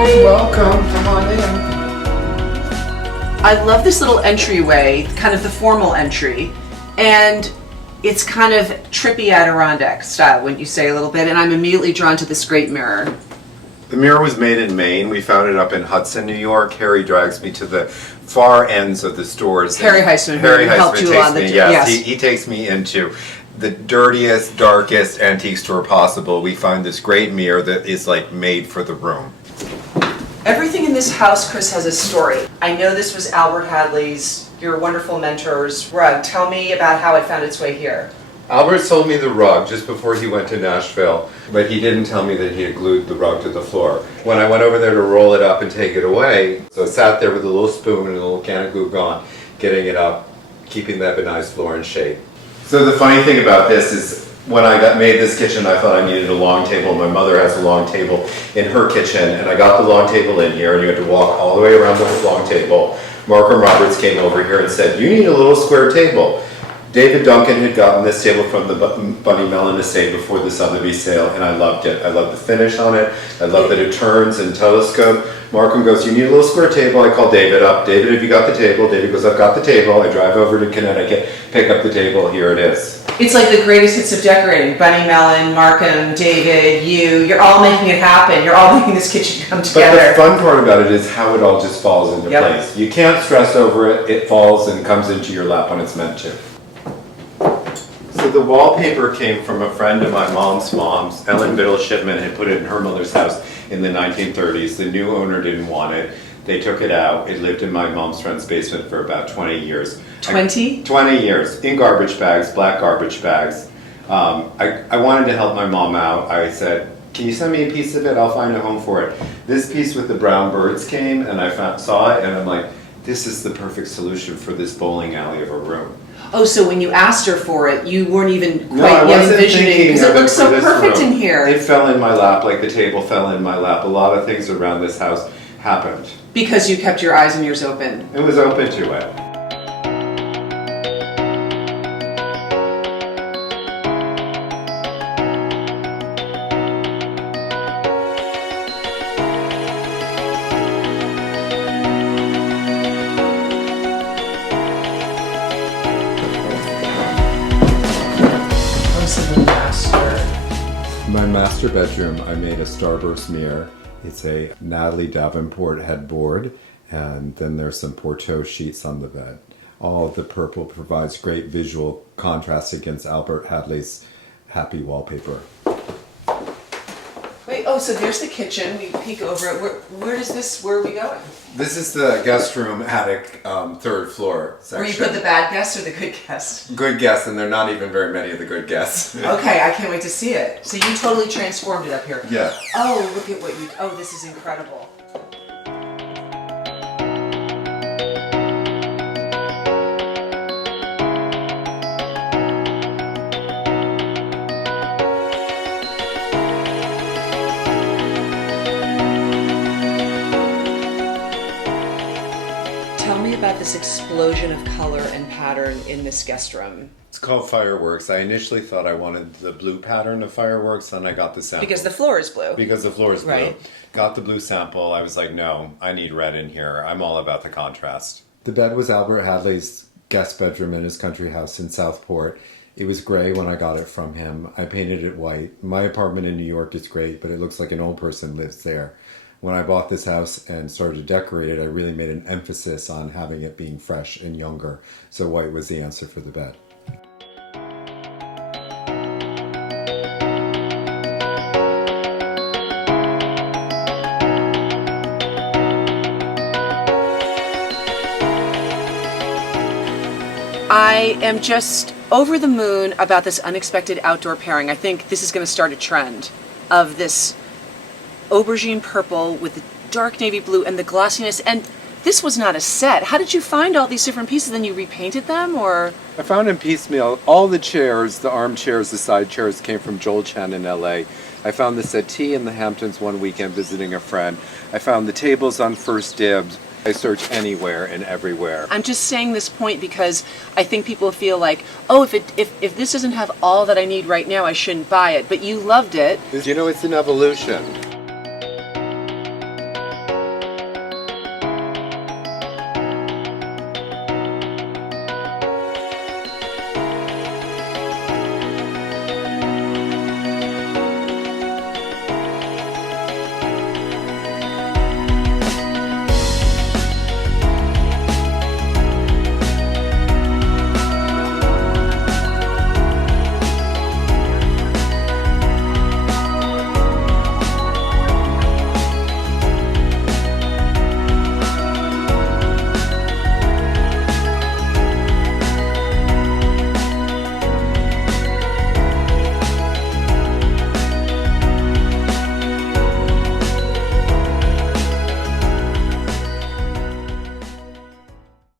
Hi. Welcome. Come on in. I love this little entryway, kind of the formal entry, and it's kind of trippy Adirondack style, wouldn't you say, a little bit? And I'm immediately drawn to this great mirror. The mirror was made in Maine. We found it up in Hudson, New York. Harry drags me to the far ends of the stores. Harry Heisman, Harry who Heisman helped you on the yes. He takes me into the dirtiest, darkest antique store possible. We find this great mirror that is like made for the room. Everything in this house, Chris, has a story. I know this was Albert Hadley's, your wonderful mentor's rug. Tell me about how it found its way here. Albert sold me the rug just before he went to Nashville, but he didn't tell me that he had glued the rug to the floor. When I went over there to roll it up and take it away, so I sat there with a little spoon and a little can of glue gone, getting it up, keeping that nice floor in shape. So the funny thing about this is when I made this kitchen, I thought I needed a long table. My mother has a long table in her kitchen, and I got the long table in here, and you had to walk all the way around the long table. Markham Roberts came over here and said, "You need a little square table." David Duncan had gotten this table from the Bunny Mellon estate before the Sotheby's sale, and I loved it. I love the finish on it. I love that it turns and telescope. Markham goes, "You need a little square table." I call David up. "David, have you got the table?" David goes, "I've got the table." I drive over to Connecticut, pick up the table. Here it is. It's like the greatest hits of decorating. Bunny Mellon, Markham, David, you're all making it happen. You're all making this kitchen come together. But the fun part about it is how it all just falls into place. You can't stress over it. It falls and comes into your lap when it's meant to. So the wallpaper came from a friend of my mom's. Ellen Biddle Shipman had put it in her mother's house in the 1930s. The new owner didn't want it. They took it out. It lived in my mom's friend's basement for about 20 years. 20? 20 years, in garbage bags, black garbage bags. I wanted to help my mom out. I said, "Can you send me a piece of it? I'll find a home for it." This piece with the brown birds came, and I saw it, and I'm like, this is the perfect solution for this bowling alley of a room. Oh, so when you asked her for it, you weren't even No, quite I yet wasn't envisioning, thinking because it of it looks for so this perfect room. in here. It fell in my lap like the table fell in my lap. A lot of things around this house happened. Because you kept your eyes and ears open. It was open to it. My master bedroom, I made a starburst mirror. It's a Natalie Davenport headboard, and then there's some Porto sheets on the bed. All of the purple provides great visual contrast against Albert Hadley's happy wallpaper. Wait, oh, so there's the kitchen. We peek over it. Where are we going? This is the guest room attic, third floor section. Where you put the bad guests or the good guests? Good guests, and there are not even very many of the good guests. Okay, I can't wait to see it. So you totally transformed it up here. Yeah. Oh, look at what you, oh, this is incredible. Tell me about this explosion of color and pattern in this guest room. It's called Fireworks. I initially thought I wanted the blue pattern of Fireworks, then I got the sample. Because the floor is blue. Because the floor is blue. Right. Got the blue sample. I was like, no, I need red in here. I'm all about the contrast. The bed was Albert Hadley's guest bedroom in his country house in Southport. It was gray when I got it from him. I painted it white. My apartment in New York is great, but it looks like an old person lives there. When I bought this house and started to decorate it, I really made an emphasis on having it being fresh and younger. So white was the answer for the bed. I am just over the moon about this unexpected outdoor pairing. I think this is going to start a trend of this aubergine purple with the dark navy blue and the glossiness. And this was not a set. How did you find all these different pieces? Then you repainted them, or? I found in piecemeal. All the chairs, the armchairs, the side chairs came from Joel Chen in LA. I found the settee in the Hamptons one weekend visiting a friend. I found the tables on First Dibs. I search anywhere and everywhere. I'm just saying this point because I think people feel like, oh, if this doesn't have all that I need right now, I shouldn't buy it. But you loved it. You know, it's an evolution.